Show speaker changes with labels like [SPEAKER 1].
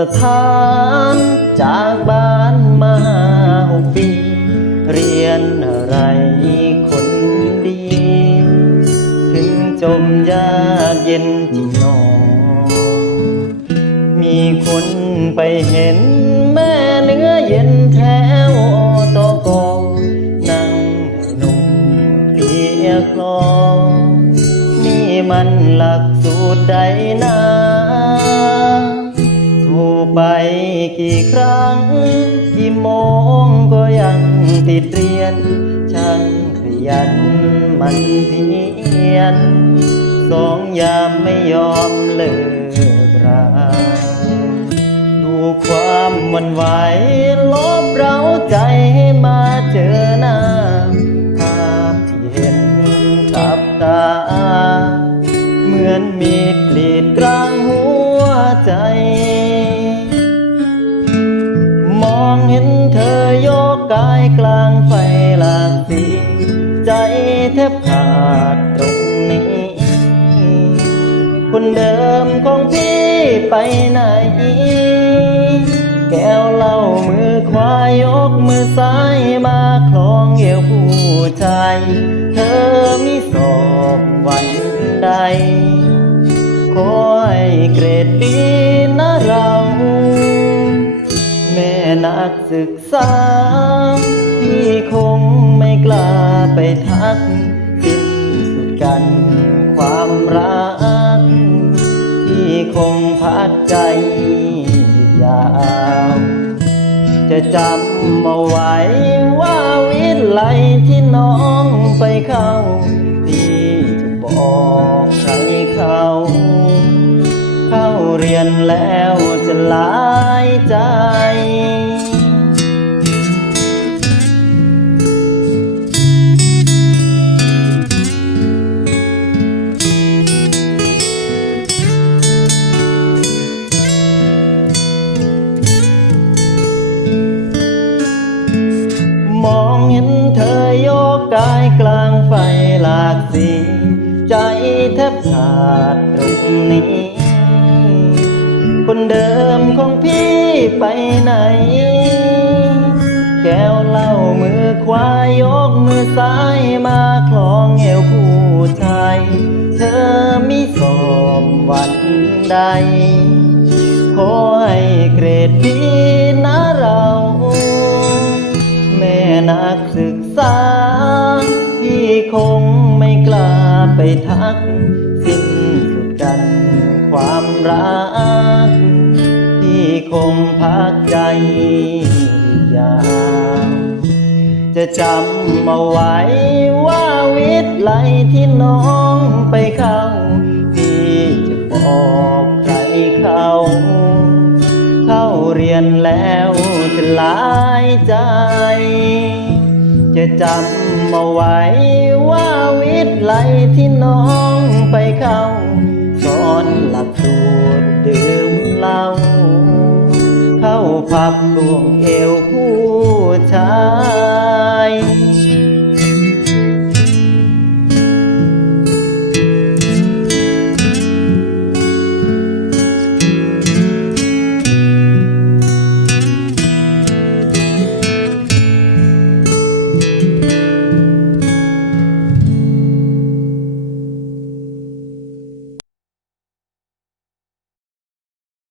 [SPEAKER 1] สถานจากบ้านมาหกปี เรียนอะไรคนดี ถึงจมยากเย็นจริงหนอมีคนไปเห็นแม่เนื้อเย็นแถวอตกนั่งให้นุ่มเคลียร์คลอง นี่มันหลักสูตรใดนา ไปกี่ครั้ง กี่โมงก็ยังติดเรียน ช่างขยันมันเพียน สองยามไม่ยอมเลิกราดูความมันไหว กายกลางไฟหลากสี ใจแทบขาดตรงนี้ คนเดิมของพี่ไปไหน แก้วเหล้ามือขวายกมือซ้ายมาคล้องเอวผู้ชายเธอมีสอบวันใดขอให้เกรดดีนะเรา แม่นักศึกษา พี่คงไม่กล้าไปทักสิ้นสุดกันความรัก พี่คงพักใจยาวจะจำเอาไว้ว่าวิทย์ไหลที่น้องไปเข้า แล้วจะหลายใจมองเห็นเธอโยกกายกลางไฟหลากสี ใจแทบขาดตรงนี้ คนเดิมของพี่ไปไหน แก้วเหล้ามือขวายกมือซ้ายมาคล้องเอวผู้ชาย เธอมีสอบวันใด ขอให้เกรดดีนะเรา แม่นักศึกษาพี่คงไม่กล้าไปทัก สิ้นสุดกันความรัก คงพักใจยาวจะจำเอาไว้ว่าวิทย์ไลที่น้องไปเข้า พี่จะบอกใครเขา เข้าเรียนแล้วจะลายใจ จะจำเอาไว้ว่าวิทย์ไลที่น้องไปเข้าสอนหลักสู ฝักลวงเอวผู้ชาย